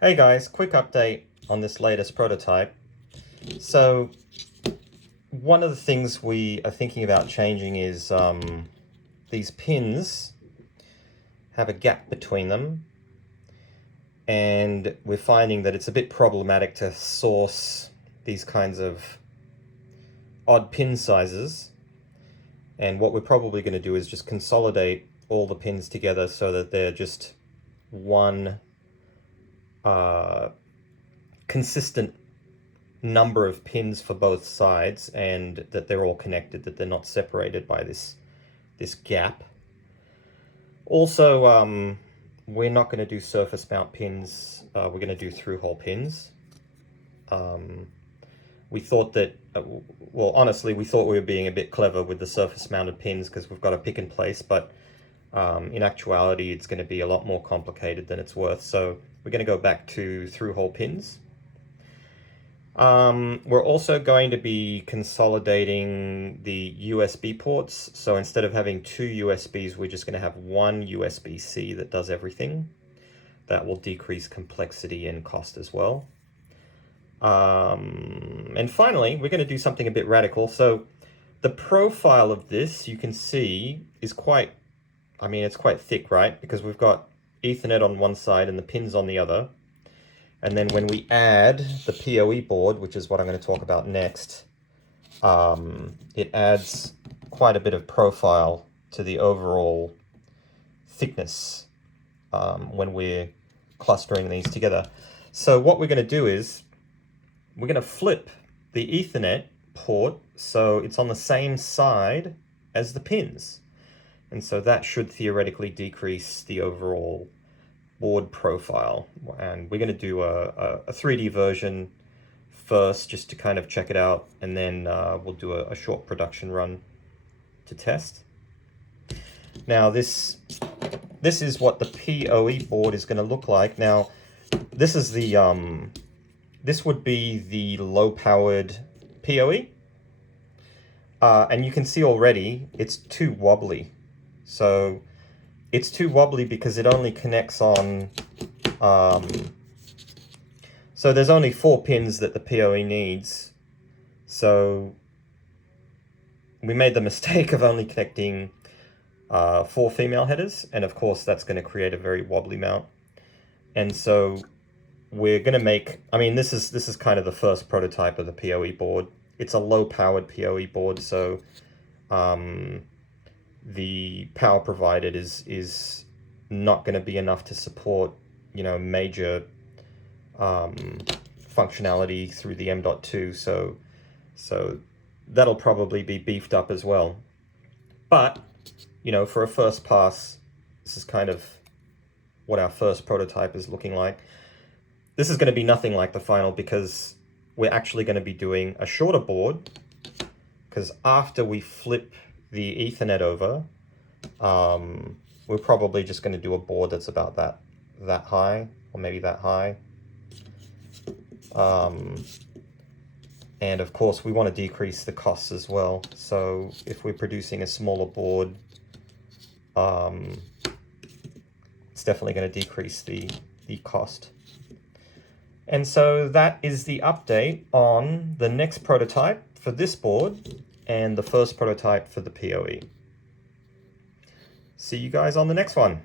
Hey guys, quick update on this latest prototype. So one of the things we are thinking about changing is these pins have a gap between them, and we're finding that it's a bit problematic to source these kinds of odd pin sizes. And what we're probably going to do is just consolidate all the pins together so that they're just one consistent number of pins for both sides, and that they're all connected, that they're not separated by this gap. Also, we're not going to do surface mount pins. We're going to do through-hole pins. We thought that, well, honestly, we thought we were being a bit clever with the surface mounted pins because we've got a pick and place, but in actuality, it's going to be a lot more complicated than it's worth. So we're going to go back to through-hole pins. We're also going to be consolidating the USB ports. So instead of having two USBs, we're just going to have one USB-C that does everything. That will decrease complexity and cost as well. And finally, we're going to do something a bit radical. So the profile of this, you can see, is quite, it's quite thick, right? Because we've got Ethernet on one side and the pins on the other. And then when we add the PoE board, which is what I'm going to talk about next, it adds quite a bit of profile to the overall thickness when we're clustering these together. So what we're going to do is we're going to flip the Ethernet port so it's on the same side as the pins. And so that should theoretically decrease the overall board profile. And we're going to do a 3D version first just to kind of check it out, and then we'll do a short production run to test. Now this is what the PoE board is going to look like. Now this is the this would be the low powered PoE, and you can see already it's too wobbly. So it's too wobbly because it only connects on, so there's only 4 pins that the PoE needs. So we made the mistake of only connecting 4 female headers, and of course that's going to create a very wobbly mount. And so we're going to make, this is kind of the first prototype of the PoE board. It's a low powered PoE board, so the power provided is not going to be enough to support, major functionality through the M.2. So that'll probably be beefed up as well. But, for a first pass, this is kind of what our first prototype is looking like. This is going to be nothing like the final because we're actually going to be doing a shorter board, because after we flip the Ethernet over, we're probably just going to do a board that's about that high, or maybe that high. And of course we want to decrease the costs as well. So if we're producing a smaller board, it's definitely going to decrease the cost. And so that is the update on the next prototype for this board and the first prototype for the PoE. See you guys on the next one.